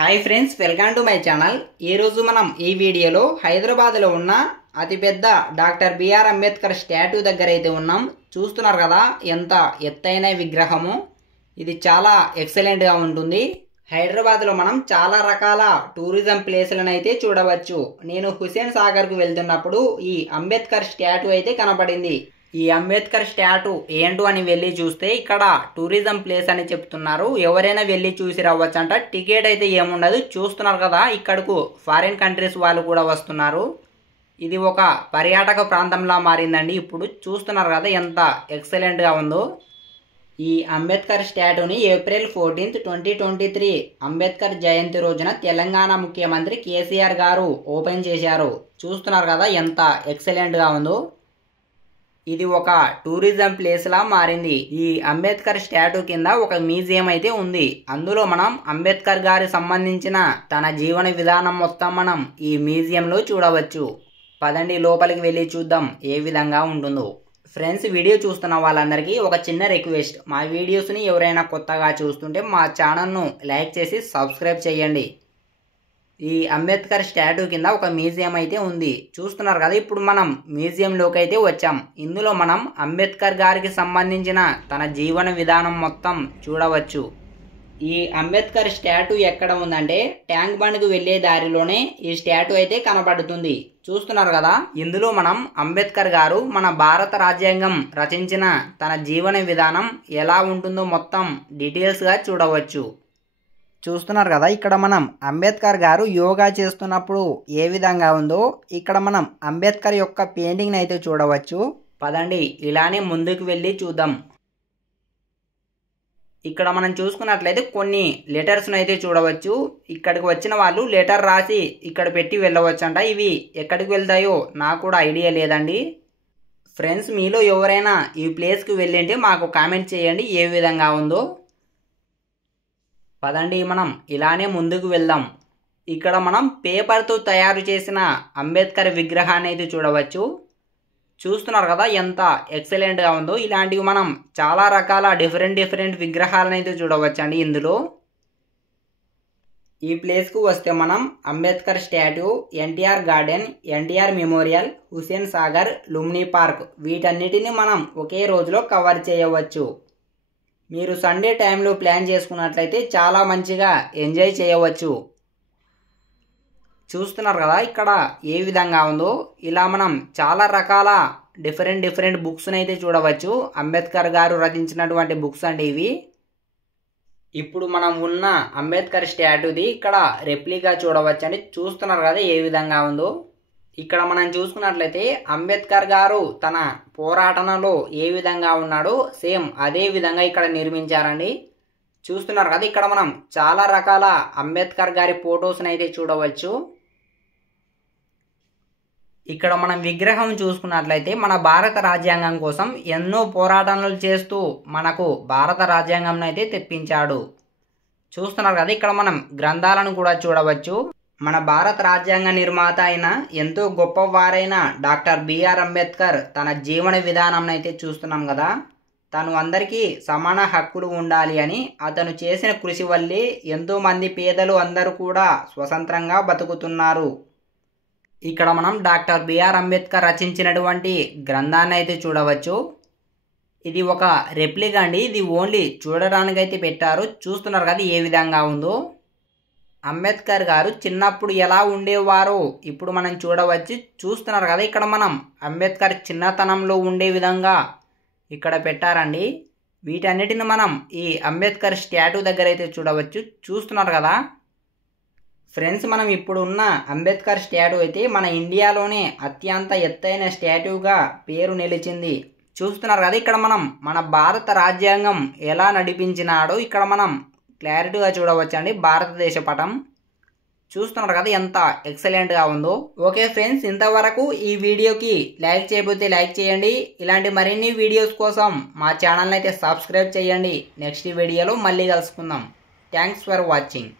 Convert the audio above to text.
Hi friends, welcome to my channel. ఈరోజు మనం ఈ వీడియోలో హైదరాబాద్లో ఉన్న అతిపెద్ద డాక్టర్ బిఆర్ అంబేద్కర్ స్టాట్యూ దగ్గర అయితే ఉన్నాం. చూస్తున్నారు కదా ఎంత ఎత్తైన విగ్రహము. ఇది చాలా ఎక్సలెంట్గా ఉంటుంది. హైదరాబాద్లో మనం చాలా రకాల టూరిజం ప్లేసులను అయితే చూడవచ్చు. నేను హుస్సేన్ సాగర్కు వెళ్తున్నప్పుడు ఈ అంబేద్కర్ స్టాట్యూ అయితే కనపడింది. ఈ అంబేద్కర్ స్టాట్యూ ఏంటో అని వెళ్ళి చూస్తే ఇక్కడ టూరిజం ప్లేస్ అని చెప్తున్నారు. ఎవరైనా వెళ్ళి చూసి రావచ్చంట. టికెట్ అయితే ఏముండదు. చూస్తున్నారు కదా, ఇక్కడకు ఫారిన్ కంట్రీస్ వాళ్ళు కూడా వస్తున్నారు. ఇది ఒక పర్యాటక ప్రాంతంలా మారిందండి. ఇప్పుడు చూస్తున్నారు కదా ఎంత ఎక్సలెంట్గా ఉందో. ఈ అంబేద్కర్ స్టాట్యూని ఏప్రిల్ 14, 2023 అంబేద్కర్ జయంతి రోజున తెలంగాణ ముఖ్యమంత్రి కేసీఆర్ గారు ఓపెన్ చేశారు. చూస్తున్నారు కదా ఎంత ఎక్సలెంట్గా ఉందో. ఇది ఒక టూరిజం ప్లేస్ లా మారింది. ఈ అంబేద్కర్ స్టాట్యూ కింద ఒక మ్యూజియం అయితే ఉంది. అందులో మనం అంబేద్కర్ గారి సంబంధించిన తన జీవన విధానం మొత్తం మనం ఈ మ్యూజియంలో చూడవచ్చు. పదండి లోపలికి వెళ్ళి చూద్దాం ఏ విధంగా ఉంటుందో. ఫ్రెండ్స్, వీడియో చూస్తున్న వాళ్ళందరికీ ఒక చిన్న రిక్వెస్ట్. మా వీడియోస్ని ఎవరైనా కొత్తగా చూస్తుంటే మా ఛానల్ను లైక్ చేసి సబ్స్క్రైబ్ చేయండి. ఈ అంబేద్కర్ స్టాట్యూ కింద ఒక మ్యూజియం అయితే ఉంది. చూస్తున్నారు కదా, ఇప్పుడు మనం మ్యూజియంలోకి అయితే వచ్చాం. ఇందులో మనం అంబేద్కర్ గారికి సంబంధించిన తన జీవన విధానం మొత్తం చూడవచ్చు. ఈ అంబేద్కర్ స్టాట్యూ ఎక్కడ ఉందంటే ట్యాంక్ బండ్కు వెళ్లే దారిలోనే ఈ స్టాట్యూ అయితే కనబడుతుంది. చూస్తున్నారు కదా, ఇందులో మనం అంబేద్కర్ గారు మన భారత రాజ్యాంగం రచించిన తన జీవన విధానం ఎలా ఉంటుందో మొత్తం డీటెయిల్స్గా చూడవచ్చు. చూస్తున్నారు కదా, ఇక్కడ మనం అంబేద్కర్ గారు యోగా చేస్తున్నప్పుడు ఏ విధంగా ఉందో ఇక్కడ మనం అంబేద్కర్ యొక్క పెయింటింగ్ అయితే చూడవచ్చు. పదండి ఇలానే ముందుకు వెళ్ళి చూద్దాం. ఇక్కడ మనం చూసుకున్నట్లయితే కొన్ని లెటర్స్ను అయితే చూడవచ్చు. ఇక్కడికి వచ్చిన వాళ్ళు లెటర్ రాసి ఇక్కడ పెట్టి వెళ్ళవచ్చంట. ఇవి ఎక్కడికి వెళ్తాయో నాకు కూడా ఐడియా లేదండి. ఫ్రెండ్స్, మీలో ఎవరైనా ఈ ప్లేస్కి వెళ్ళింటే మాకు కామెంట్ చేయండి ఏ విధంగా ఉందో. పదండి మనం ఇలానే ముందుకు వెళ్దాం. ఇక్కడ మనం పేపర్తో తయారు చేసిన అంబేద్కర్ విగ్రహాన్ని అయితే చూడవచ్చు. చూస్తున్నారు కదా ఎంత ఎక్సలెంట్గా ఉందో. ఇలాంటివి మనం చాలా రకాల డిఫరెంట్ విగ్రహాలను అయితే చూడవచ్చు అండి. ఇందులో ఈ ప్లేస్కు వస్తే మనం Ambedkar statue, NTR garden, NTR memorial, Hussain Sagar, Lumbini park వీటన్నిటిని మనం ఒకే రోజులో కవర్ చేయవచ్చు. మీరు సండే టైంలో ప్లాన్ చేసుకున్నట్లయితే చాలా మంచిగా ఎంజాయ్ చేయవచ్చు. చూస్తున్నారు కదా ఇక్కడ ఏ విధంగా ఉందో. ఇలా మనం చాలా రకాల డిఫరెంట్ బుక్స్ని అయితే చూడవచ్చు. అంబేద్కర్ గారు రచించినటువంటి బుక్స్ అండి ఇవి. ఇప్పుడు మనం ఉన్న అంబేద్కర్ స్టాట్యూది ఇక్కడ రెప్లికా చూడవచ్చు అండి. చూస్తున్నారు కదా ఏ విధంగా ఉందో. ఇక్కడ మనం చూసుకున్నట్లయితే అంబేద్కర్ గారు తన పోరాటంలో ఏ విధంగా ఉన్నాడో సేమ్ అదే విధంగా ఇక్కడ నిర్మించారండి. చూస్తున్నారు కదా, ఇక్కడ మనం చాలా రకాల అంబేద్కర్ గారి ఫొటోస్ని అయితే చూడవచ్చు. ఇక్కడ మనం విగ్రహం చూసుకున్నట్లయితే మన భారత రాజ్యాంగం కోసం ఎన్నో పోరాటాలు చేస్తూ మనకు భారత రాజ్యాంగం అయితే తెప్పించాడు. చూస్తున్నారు కదా, ఇక్కడ మనం గ్రంథాలను కూడా చూడవచ్చు. మన భారత రాజ్యాంగ నిర్మాత అయిన ఎంతో గొప్పవారైన డాక్టర్ బిఆర్ అంబేద్కర్ తన జీవన విధానం అయితే చూస్తున్నాం కదా. తను అందరికీ సమాన హక్కులు ఉండాలి అని అతను చేసిన కృషి వల్లే ఎంతోమంది పేదలు అందరూ కూడా స్వతంత్రంగా బతుకుతున్నారు. ఇక్కడ మనం డాక్టర్ బిఆర్ అంబేద్కర్ రచించినటువంటి గ్రంథాన్ని అయితే చూడవచ్చు. ఇది ఒక రెప్లికా అండి. ఇది ఓన్లీ చూడడానికైతే పెట్టారు. చూస్తున్నారు కదా ఏ విధంగా ఉందో. అంబేద్కర్ గారు చిన్నప్పుడు ఎలా ఉండేవారో ఇప్పుడు మనం చూడవచ్చు. చూస్తున్నారు కదా, ఇక్కడ మనం అంబేద్కర్ చిన్నతనంలో ఉండే విధంగా ఇక్కడ పెట్టారండి. వీటన్నిటిని మనం ఈ అంబేద్కర్ స్టాట్యూ దగ్గర అయితే చూడవచ్చు. చూస్తున్నారు కదా ఫ్రెండ్స్, మనం ఇప్పుడు ఉన్న అంబేద్కర్ స్టాట్యూ అయితే మన ఇండియాలోనే అత్యంత ఎత్తైన స్టాట్యూగా పేరు నిలిచింది. చూస్తున్నారు కదా, ఇక్కడ మనం మన భారత రాజ్యాంగం ఎలా నడిపించినాడో ఇక్కడ మనం క్లారిటీగా చూడవచ్చండి భారతదేశ పటం. చూస్తున్నారు కదా ఎంత ఎక్సలెంట్గా ఉందో. ఓకే ఫ్రెండ్స్, ఇంతవరకు ఈ వీడియోకి లైక్ చేయకపోతే లైక్ చేయండి. ఇలాంటి మరిన్ని వీడియోస్ కోసం మా ఛానల్ని అయితే సబ్స్క్రైబ్ చేయండి. నెక్స్ట్ వీడియోలో మళ్ళీ కలుసుకుందాం. Thanks for watching.